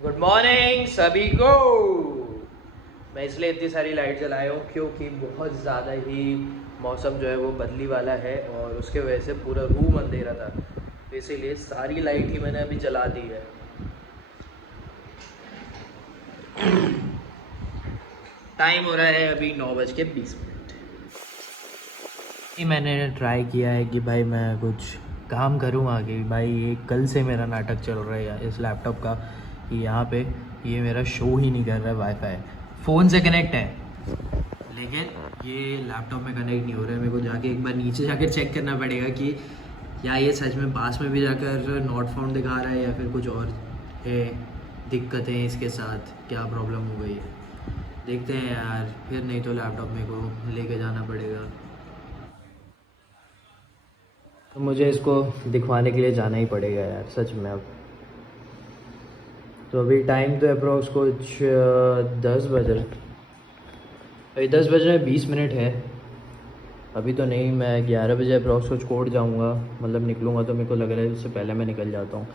Good morning सभी को। मैं इसलिए इतनी सारी लाइट जलाया हूँ क्योंकि बहुत ज़्यादा ही मौसम जो है वो बदली वाला है और उसके वजह से पूरा रूम अंधेरा था, तो इसीलिए सारी लाइट ही मैंने अभी जला दी है। टाइम हो रहा है अभी 9:20। मैंने ट्राई किया है कि भाई मैं कुछ काम करूँ आगे। भाई ये कल से मेरा नाटक चल रहा है इस लैपटॉप का कि यहाँ पे ये मेरा शो ही नहीं कर रहा है। वाईफाई फ़ोन से कनेक्ट है लेकिन ये लैपटॉप में कनेक्ट नहीं हो रहा है। मेरे को जाके एक बार नीचे जाकर चेक करना पड़ेगा कि या ये सच में पास में भी जाकर नॉट फाउंड दिखा रहा है या फिर कुछ और है, दिक्कतें इसके साथ क्या प्रॉब्लम हो गई है। देखते हैं यार, फिर नहीं तो लैपटॉप मेरे को लेके जाना पड़ेगा। तो मुझे इसको दिखवाने के लिए जाना ही पड़ेगा यार सच में अब। तो अभी टाइम तो अप्रोक्स कुछ 10 बज रहे, अभी 10 बजने 20 मिनट है। अभी तो नहीं, मैं 11 बजे अप्रोक्स कुछ कोर्ट जाऊंगा, मतलब निकलूँगा। तो मेरे को लग रहा है उससे पहले मैं निकल जाता हूँ।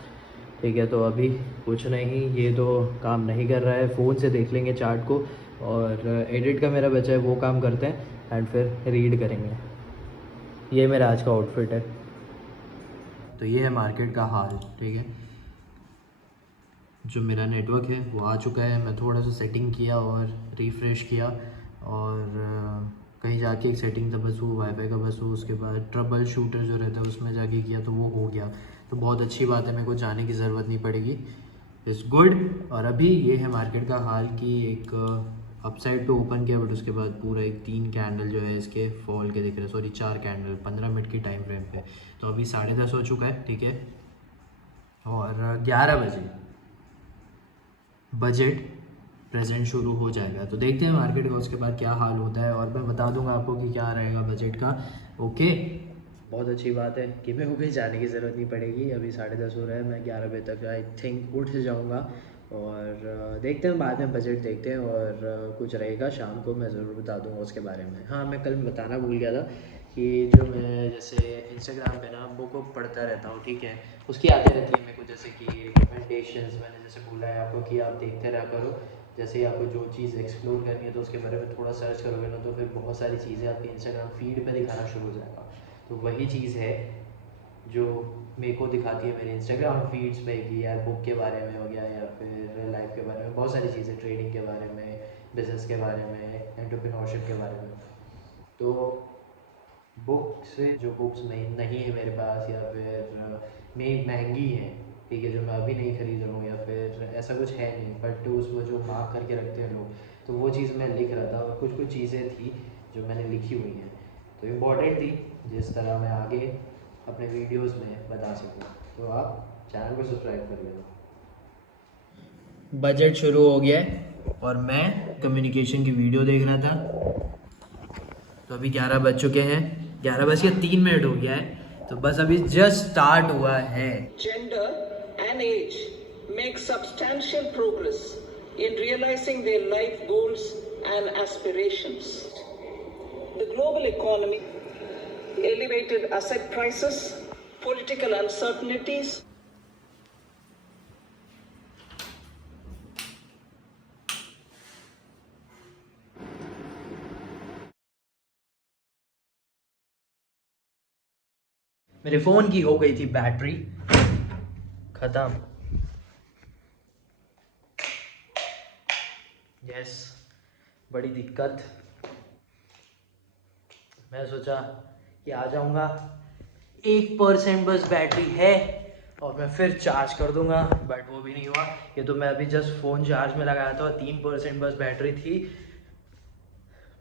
ठीक है, तो अभी कुछ नहीं, ये तो काम नहीं कर रहा है। फ़ोन से देख लेंगे चार्ट को और एडिट का मेरा बचा है वो काम करते हैं एंड फिर रीड करेंगे। ये मेरा आज का आउटफिट है। तो ये है मार्केट का हाल। ठीक है, जो मेरा नेटवर्क है वो आ चुका है। मैं थोड़ा सा सेटिंग किया और रिफ़्रेश किया और कहीं जाके एक सेटिंग था बस वो वाईफाई का, बस वो उसके बाद ट्रबल शूटर जो रहता है उसमें जाके किया तो वो हो गया। तो बहुत अच्छी बात है, मेरे को जाने की ज़रूरत नहीं पड़ेगी। Is good. और अभी ये है मार्केट का हाल कि एक अपसाइड पे ओपन किया बट उसके बाद पूरा एक 3 कैंडल जो है इसके फॉल के दिख रहे हैं। सॉरी 4 कैंडल 15 मिनट की टाइम फ्रेम पे। तो अभी 10:30 हो चुका है। ठीक है, और 11 बजे बजट प्रेजेंट शुरू हो जाएगा। तो देखते हैं मार्केट का उसके बाद क्या हाल होता है और मैं बता दूंगा आपको कि क्या रहेगा बजट का। ओके, बहुत अच्छी बात है कि मेरे को कहीं जाने की ज़रूरत नहीं पड़ेगी। अभी 10:30 हो रहा है, मैं 11 बजे तक आई थिंक उठ जाऊँगा और देखते हैं बाद में बजट देखते हैं और कुछ रहेगा शाम को मैं ज़रूर बता दूंगा उसके बारे में। हाँ, मैं कल बताना भूल गया था कि जो मैं जैसे इंस्टाग्राम पे ना बुक को पढ़ता रहता हूँ। ठीक है, उसकी आती रहती है मेरे को, जैसे कि रिकमेंडेशंस मैंने जैसे बोला है आपको कि आप देखते रहा करो। जैसे ही आपको जो चीज़ एक्सप्लोर करनी है तो उसके बारे में थोड़ा सर्च करोगे ना तो फिर बहुत सारी चीज़ें आपकी इंस्टाग्राम फीड पे दिखाना शुरू हो जाएगा। तो वही चीज़ है जो मेरे को दिखाती है मेरे इंस्टाग्राम फीड्स पे कि यार बुक के बारे में हो गया या फिर लाइफ के बारे में, बहुत सारी चीज़ें, ट्रेडिंग के बारे में, बिजनेस के बारे में, एंटरप्रेन्योरशिप के बारे में। तो बुक से जो बुक्स में नहीं है मेरे पास या फिर में महंगी है, ठीक है, जो मैं अभी नहीं खरीद रहा हूँ या फिर ऐसा कुछ है नहीं, बट उसमें जो मार्क करके रखते हैं लोग, तो वो चीज़ मैं लिख रहा था और कुछ कुछ चीज़ें थी जो मैंने लिखी हुई हैं तो इम्पॉर्टेंट थी जिस तरह मैं आगे अपने वीडियोस में बता सकूँ। तो आप चैनल को सब्सक्राइब कर लेना। बजट शुरू हो गया है और मैं कम्युनिकेशन की वीडियो देख रहा था। तो अभी 11 बज चुके हैं, 11:03 हो गया है। तो बस अभी जस्ट स्टार्ट हुआ है। Gender and age make substantial progress in realizing their life goals and aspirations. The global economy, elevated asset prices, political uncertainties, मेरे फ़ोन की हो गई थी बैटरी ख़त्म। यस, बड़ी दिक्कत। मैं सोचा कि आ जाऊँगा, 1% बस बैटरी है और मैं फिर चार्ज कर दूंगा, बट वो भी नहीं हुआ। ये तो मैं अभी जस्ट फ़ोन चार्ज में लगाया था और 3% बस बैटरी थी,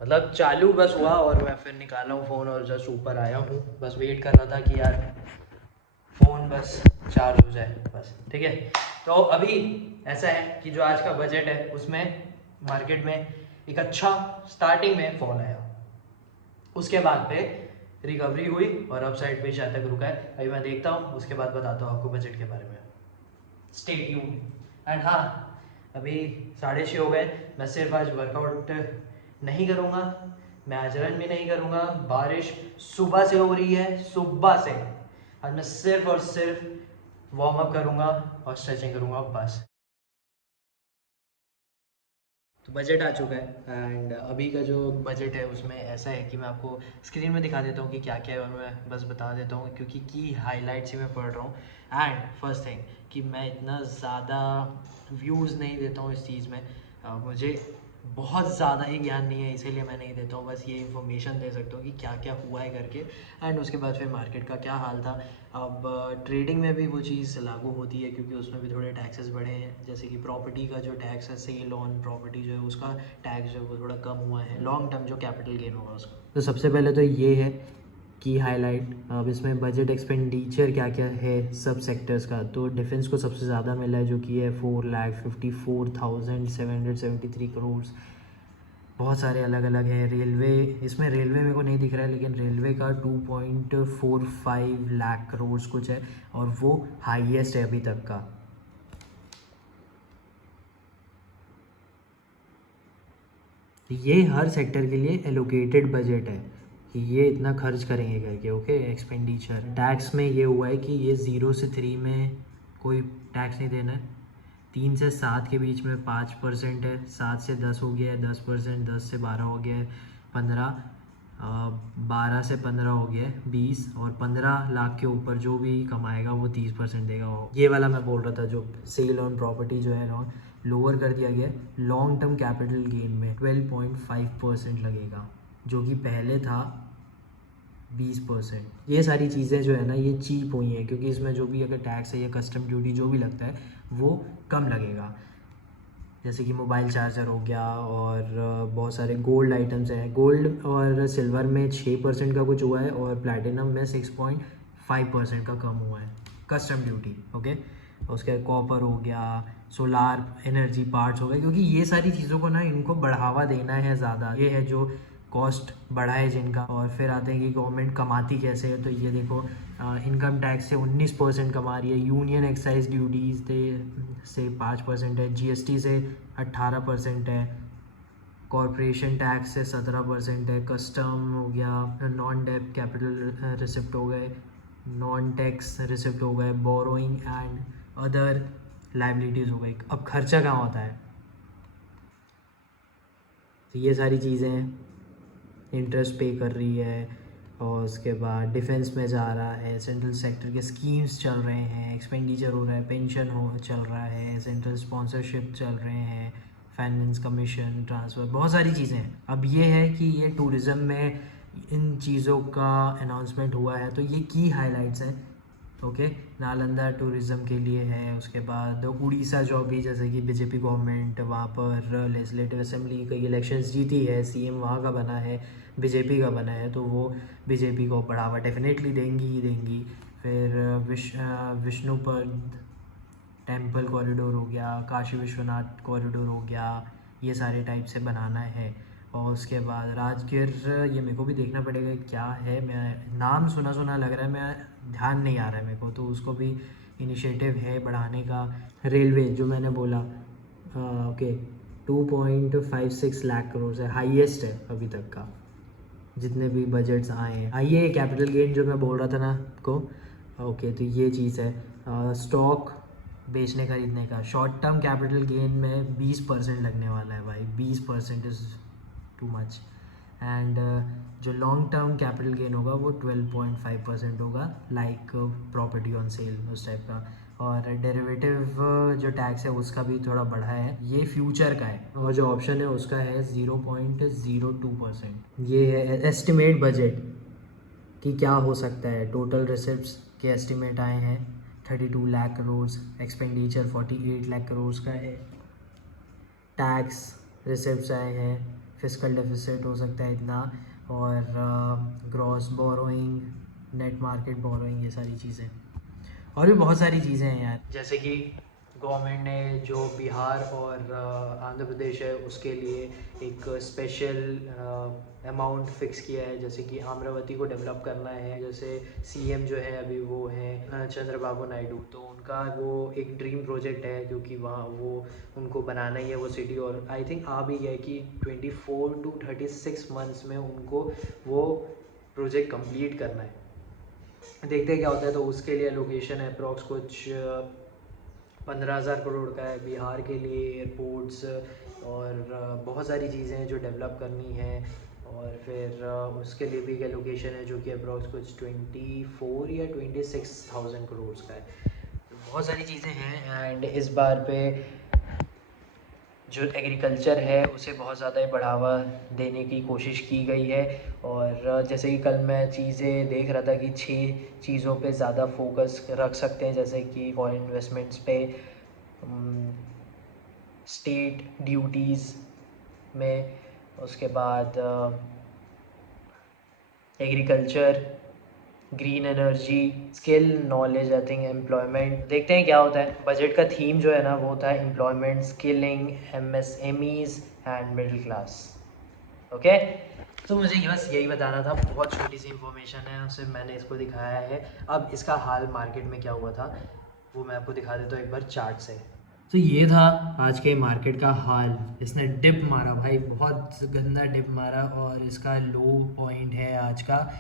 मतलब चालू बस हुआ और मैं फिर निकाला हूँ फ़ोन और जस्ट ऊपर आया हूँ। बस वेट कर रहा था कि यार फ़ोन बस चार्ज हो जाए बस। ठीक है, तो अभी ऐसा है कि जो आज का बजट है उसमें मार्केट में एक अच्छा स्टार्टिंग में फ़ोन आया, उसके बाद पे रिकवरी हुई और अब साइड पे शायद तक रुका है। अभी मैं देखता हूँ, उसके बाद बताता हूँ आपको बजट के बारे में। Stay tuned. एंड हाँ, अभी 6:30 हो गए। मैं सिर्फ आज वर्कआउट नहीं करूँगा, मैं आज रन भी नहीं करूँगा। बारिश सुबह से हो रही है, सुबह से। आज मैं सिर्फ और सिर्फ वार्म अप करूँगा और स्ट्रेचिंग करूँगा बस। तो बजट आ चुका है एंड अभी का जो बजट है उसमें ऐसा है कि मैं आपको स्क्रीन में दिखा देता हूँ कि क्या क्या है और मैं बस बता देता हूँ क्योंकि की हाईलाइट्स ही मैं पढ़ रहा हूँ। एंड फर्स्ट थिंग कि मैं इतना ज़्यादा व्यूज़ नहीं देता हूँ इस चीज़ में, मुझे बहुत ज़्यादा ही ज्ञान नहीं है इसीलिए मैं नहीं देता हूँ, बस ये इन्फॉर्मेशन दे सकता हूँ कि क्या क्या हुआ है करके। एंड उसके बाद फिर मार्केट का क्या हाल था। अब ट्रेडिंग में भी वो चीज़ लागू होती है क्योंकि उसमें भी थोड़े टैक्सेस बढ़े हैं, जैसे कि प्रॉपर्टी का जो टैक्स है, सेल ऑन प्रॉपर्टी जो है उसका टैक्स जो है वो थोड़ा कम हुआ है, लॉन्ग टर्म जो कैपिटल गेन होगा उसका। तो सबसे पहले तो ये है की हाईलाइट। अब इसमें बजट एक्सपेंडिचर क्या क्या है सब सेक्टर्स का, तो डिफेंस को सबसे ज़्यादा मिला है जो कि है 4,54,773 करोड़। बहुत सारे अलग अलग हैं। रेलवे, इसमें रेलवे मेरे को नहीं दिख रहा है लेकिन रेलवे का 2.45 लाख करोड़ कुछ है और वो हाईएस्ट है अभी तक का। ये हर सेक्टर के लिए एलोकेटेड बजट है कि ये इतना खर्च करेंगे करके। ओके, एक्सपेंडिचर टैक्स में ये हुआ है कि ये 0 से 3 में कोई टैक्स नहीं देना है, 3 से 7 के बीच में 5% है, 7 से 10 हो गया है 10%, 10 से 12 हो गया है 15, 12 से 15 हो गया है 20 और 15 लाख के ऊपर जो भी कमाएगा वो 30% देगा। ये वाला मैं बोल रहा था जो सेल ऑन प्रॉपर्टी जो है ना लोअर कर दिया गया है। लॉन्ग टर्म कैपिटल गेन में 12.5% लगेगा जो कि पहले था 20%। ये सारी चीज़ें जो है ना ये चीप हुई हैं क्योंकि इसमें जो भी अगर टैक्स है या कस्टम ड्यूटी जो भी लगता है वो कम लगेगा। जैसे कि मोबाइल चार्जर हो गया और बहुत सारे गोल्ड आइटम्स हैं। गोल्ड और सिल्वर में 6% का कुछ हुआ है और प्लैटिनम में 6.5% का कम हुआ है कस्टम ड्यूटी। ओके, उसके बाद कॉपर हो गया, सोलार एनर्जी पार्ट्स हो गए, क्योंकि ये सारी चीज़ों को ना इनको बढ़ावा देना है ज़्यादा। ये है जो कॉस्ट बढ़ा है जिनका। और फिर आते हैं कि गवर्नमेंट कमाती कैसे है, तो ये देखो इनकम टैक्स से 19% कमा रही है, यूनियन एक्साइज ड्यूटीज़ से 5% है, जीएसटी से 18% है, कॉरपोरेशन टैक्स से 17% है, कस्टम हो गया, नॉन डेप कैपिटल रिसिप्ट हो गए, नॉन टैक्स रिसिप्ट हो गए, बोरोइंग एंड अदर लाइबिलिटीज़ हो गई। अब खर्चा कहाँ होता है, तो ये सारी चीज़ें हैं, इंटरेस्ट पे कर रही है और उसके बाद डिफेंस में जा रहा है, सेंट्रल सेक्टर के स्कीम्स चल रहे हैं, एक्सपेंडिचर हो रहा है, पेंशन हो चल रहा है, सेंट्रल स्पॉन्सरशिप चल रहे हैं, फाइनेंस कमीशन ट्रांसफ़र, बहुत सारी चीज़ें हैं। अब ये है कि ये टूरिज़्म में इन चीज़ों का अनाउंसमेंट हुआ है तो ये की हाइलाइट्स हैं। ओके, नालंदा टूरिज़्म के लिए है। उसके बाद उड़ीसा जो अभी जैसे कि बीजेपी गवर्नमेंट वहाँ पर लेजिस्लेटिव असेंबली कई इलेक्शंस जीती है, सीएम वहाँ का बना है, बीजेपी का बना है, तो वो बीजेपी को बढ़ावा डेफिनेटली देंगी ही देंगी। फिर विष्णुपद टेम्पल कॉरिडोर हो गया, काशी विश्वनाथ कॉरिडोर हो गया, ये सारे टाइप से बनाना है। और उसके बाद राजगीर, ये मेरे को भी देखना पड़ेगा क्या है, मैं नाम सुना सुना लग रहा है, मैं ध्यान नहीं आ रहा है मेरे को, तो उसको भी इनिशिएटिव है बढ़ाने का। रेलवे जो मैंने बोला, ओके, 2.56 लाख करोड़ है, हाईएस्ट है अभी तक का जितने भी बजट्स आए हैं। आइए कैपिटल गेन जो मैं बोल रहा था ना को, ओके, तो ये चीज़ है। स्टॉक बेचने खरीदने का शॉर्ट टर्म कैपिटल गेन में 20% लगने वाला है भाई, 20% इज़ टू मच। एंड जो लॉन्ग टर्म कैपिटल गेन होगा वो 12.5% होगा, लाइक प्रॉपर्टी ऑन सेल उस टाइप का। और डेरिवेटिव जो टैक्स है उसका भी थोड़ा बढ़ा है, ये फ्यूचर का है। और जो ऑप्शन है उसका है 0.02%। ये है एस्टिमेट बजट कि क्या हो सकता है। टोटल रिसिप्ट्स के एस्टिमेट आए हैं 32 लाख करोड़, एक्सपेंडिचर 48 लाख करोड़ का है, टैक्स रिसिप्ट्स आए हैं, फिस्कल डेफिसिट हो सकता है इतना, और gross borrowing, net market borrowing, ये सारी चीज़ें और भी बहुत सारी चीज़ें हैं यार। जैसे कि गवर्नमेंट ने जो बिहार और आंध्र प्रदेश है उसके लिए एक स्पेशल अमाउंट फिक्स किया है, जैसे कि अमरावती को डेवलप करना है। जैसे सीएम जो है अभी वो है चंद्रबाबू नायडू, तो उनका वो एक ड्रीम प्रोजेक्ट है क्योंकि वहाँ वो उनको बनाना ही है वो सिटी। और आई थिंक आ भी गया कि 24 to 36 मंथ्स में उनको वो प्रोजेक्ट कंप्लीट करना है। देखते हैं क्या होता है। तो उसके लिए लोकेशन है अप्रॉक्स कुछ 15,000 करोड़ का है बिहार के लिए, एयरपोर्ट्स और बहुत सारी चीज़ें हैं जो डेवलप करनी है। और फिर उसके लिए भी एक एलोकेशन है जो कि अप्रॉक्स कुछ 24 या 26,000 करोड़ का है। तो बहुत सारी चीज़ें हैं एंड इस बार पे जो एग्रीकल्चर है उसे बहुत ज़्यादा बढ़ावा देने की कोशिश की गई है। और जैसे कि कल मैं चीज़ें देख रहा था कि 6 चीज़ों पे ज़्यादा फोकस रख सकते हैं, जैसे कि फॉरेन इन्वेस्टमेंट्स पे, स्टेट ड्यूटीज़ में, उसके बाद agriculture, green energy, skill, knowledge, I think employment. देखते हैं क्या होता है। बजट का थीम जो है ना वो था employment, skilling, MSMEs and middle class. Okay, तो मुझे ये बस यही बताना था। बहुत छोटी सी इंफॉर्मेशन है, सिर्फ मैंने इसको दिखाया है। अब इसका हाल मार्केट में क्या हुआ था वो मैं आपको दिखा देता हूँ एक बार चार्ट से। तो ये था आज के मार्केट का हाल। इसने डिप मारा भाई, बहुत गंदा डिप मारा और इसका लो पॉइंट है आज का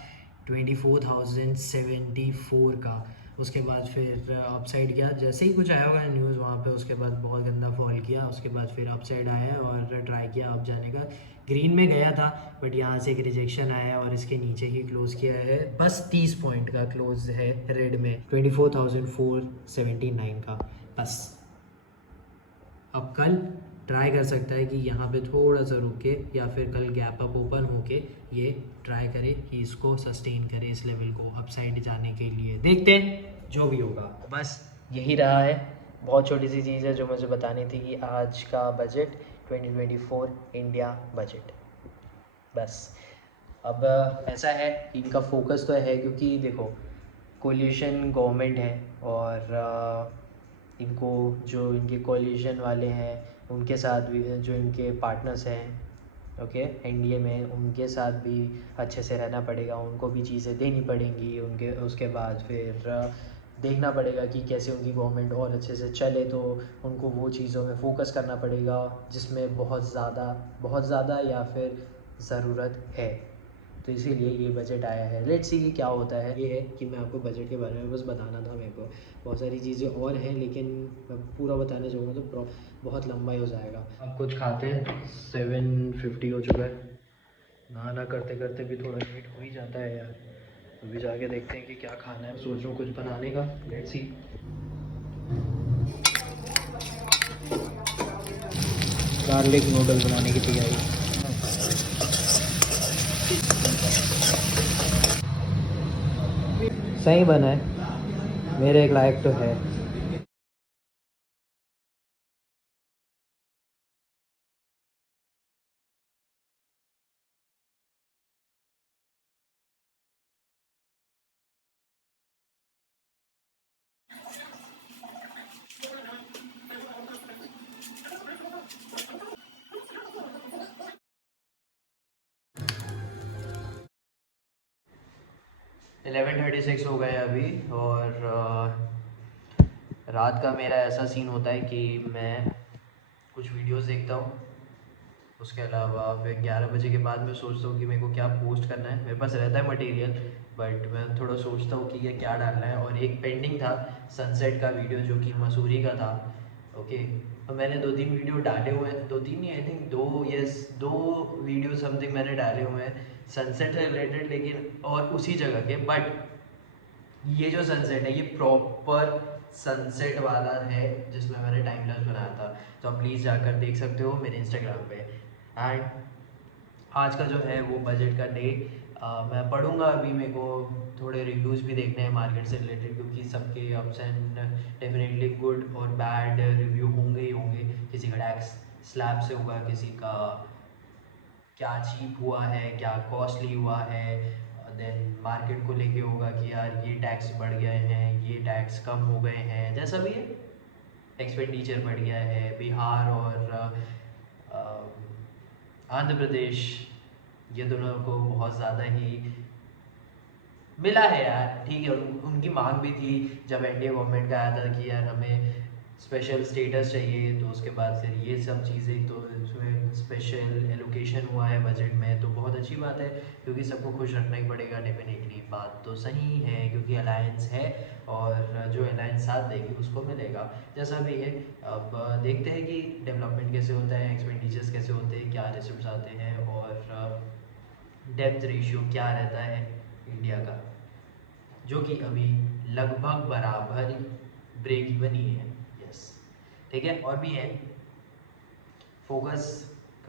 24,074 का। उसके बाद फिर अपसाइड गया, जैसे ही कुछ आया होगा न्यूज़ वहाँ पे, उसके बाद बहुत गंदा फॉल किया। उसके बाद फिर अपसाइड आया और ट्राई किया अप जाने का, ग्रीन में गया था बट यहाँ से एक रिजेक्शन आया और इसके नीचे ही क्लोज़ किया है। बस 30 पॉइंट का क्लोज है रेड में, 24,479 का बस। अब कल ट्राई कर सकता है कि यहाँ पे थोड़ा सा रुक के या फिर कल गैप अप ओपन होके ये ट्राई करे कि इसको सस्टेन करे इस लेवल को अपसाइड जाने के लिए। देखते हैं जो भी होगा। बस यही रहा है, बहुत छोटी सी चीज़ है जो मुझे बतानी थी कि आज का बजट 2024 इंडिया बजट। बस अब ऐसा है कि इनका फोकस तो है क्योंकि देखो कोलिशन गवर्नमेंट है और इनको जो इनके कोलिशन वाले हैं उनके साथ भी, जो इनके पार्टनर्स हैं ओके एनडीए में, उनके साथ भी अच्छे से रहना पड़ेगा। उनको भी चीज़ें देनी पड़ेंगी उनके। उसके बाद फिर देखना पड़ेगा कि कैसे उनकी गवर्नमेंट और अच्छे से चले, तो उनको वो चीज़ों में फोकस करना पड़ेगा जिसमें बहुत ज़्यादा या फिर ज़रूरत है। तो इसीलिए ये बजट आया है। लेट्स सी कि क्या होता है। ये है कि मैं आपको बजट के बारे में बस बताना था। मेरे को बहुत सारी चीज़ें और हैं लेकिन मैं पूरा बताने जाऊँगा तो बहुत लंबा ही हो जाएगा। अब कुछ खाते हैं, 7:50 हो चुका है। नहाना करते करते भी थोड़ा लेट हो ही जाता है यार। अभी जाके देखते हैं कि क्या खाना है। सोच रहा हूँ कुछ बनाने का, लेट्स सी। गार्लिक नूडल बनाने की तैयारी। सही बना है, मेरे एक लायक तो है। इलेवन 36 हो गए अभी और रात का मेरा ऐसा सीन होता है कि मैं कुछ वीडियोस देखता हूँ। उसके अलावा फिर 11 बजे के बाद मैं सोचता हूँ कि मेरे को क्या पोस्ट करना है। मेरे पास रहता है मटेरियल बट मैं थोड़ा सोचता हूँ कि ये क्या डालना है। और एक पेंडिंग था सनसेट का वीडियो जो कि मसूरी का था। ओके, तो मैंने 2-3 वीडियो डाले हुए हैं, 2-3 नहीं, आई थिंक 2 वीडियो समथिंग मैंने डाले हुए हैं सनसेट से रिलेटेड, लेकिन और उसी जगह के। बट ये जो सनसेट है ये प्रॉपर सनसेट वाला है जिसमें मैंने टाइम लैप्स बनाया था। तो आप प्लीज़ जाकर देख सकते हो मेरे इंस्टाग्राम पे। एंड आज का जो है वो बजट का डे मैं पढ़ूंगा अभी। मेरे को थोड़े रिव्यूज़ भी देखने हैं मार्केट से रिलेटेड क्योंकि सबके अप्स एंड डेफिनेटली गुड और बैड रिव्यू होंगे ही होंगे। किसी का टैक्स स्लैब से होगा, किसी का क्या चीप हुआ है, क्या कॉस्टली हुआ है, देन मार्केट को लेके होगा कि यार ये टैक्स बढ़ गए हैं, ये टैक्स कम हो गए हैं, जैसा भी है एक्सपेंडिचर बढ़ गया है। बिहार और आंध्र प्रदेश, ये दोनों को बहुत ज़्यादा ही मिला है यार। ठीक है, उनकी मांग भी थी जब एनडीए गवर्नमेंट का आया था कि यार हमें स्पेशल स्टेटस चाहिए, तो उसके बाद फिर ये सब चीज़ें, तो इसमें स्पेशल एलोकेशन हुआ है बजट में, तो बहुत अच्छी बात है क्योंकि सबको खुश रखना ही पड़ेगा डेफिनेटली। बात तो सही है क्योंकि अलायंस है और जो अलायंस साथ देगी उसको मिलेगा जैसा भी है। अब देखते हैं कि डेवलपमेंट कैसे होता है, एक्सपेंडिचर्स कैसे होते हैं, क्या रिसिप्ट आते हैं और डेप्थ रेशियो क्या रहता है इंडिया का, जो कि अभी लगभग बराबर ब्रेक इवन ही है। यस, ठीक है। और भी है फोकस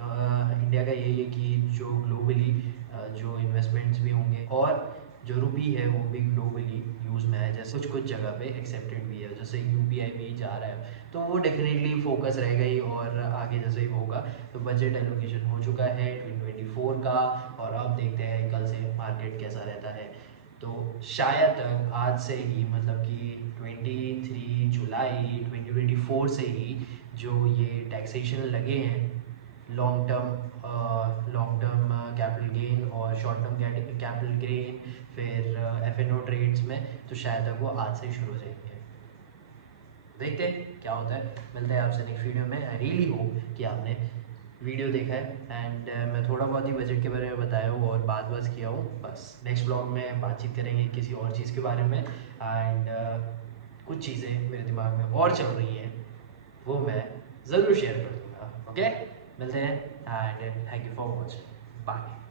इंडिया का यही है कि जो ग्लोबली जो इन्वेस्टमेंट्स भी होंगे और जो रुपी है वो भी ग्लोबली यूज़ में है, जैसे कुछ कुछ जगह पे एक्सेप्टेड भी है, जैसे यूपीआई भी जा रहा है, तो वो डेफिनेटली फोकस रहेगा ही। और आगे जैसे ही होगा तो बजट एलोकेशन हो चुका है 2024 का, और अब देखते हैं कल से मार्केट कैसा रहता है। तो शायद आज से ही, मतलब कि 23 जुलाई 2024 से ही जो ये टैक्सेशन लगे हैं लॉन्ग टर्म कैपिटल गेन और शॉर्ट टर्म कैपिटल गेन, फिर एफ.एन.ओ ट्रेड्स में, तो शायद अब वो आज से शुरू हो जाएंगे। देखते हैं क्या होता है। मिलते हैं आपसे नेक्स्ट वीडियो में। आई रियली होप कि आपने वीडियो देखा है एंड मैं थोड़ा बहुत ही बजट के बारे में बताया हूँ और बात बस किया हूँ। बस नेक्स्ट ब्लॉग में बातचीत करेंगे किसी और चीज़ के बारे में एंड कुछ चीज़ें मेरे दिमाग में और चल रही हैं वो मैं ज़रूर शेयर कर दूँगा। ओके, मिलते हैं and thank you for watching. Bye.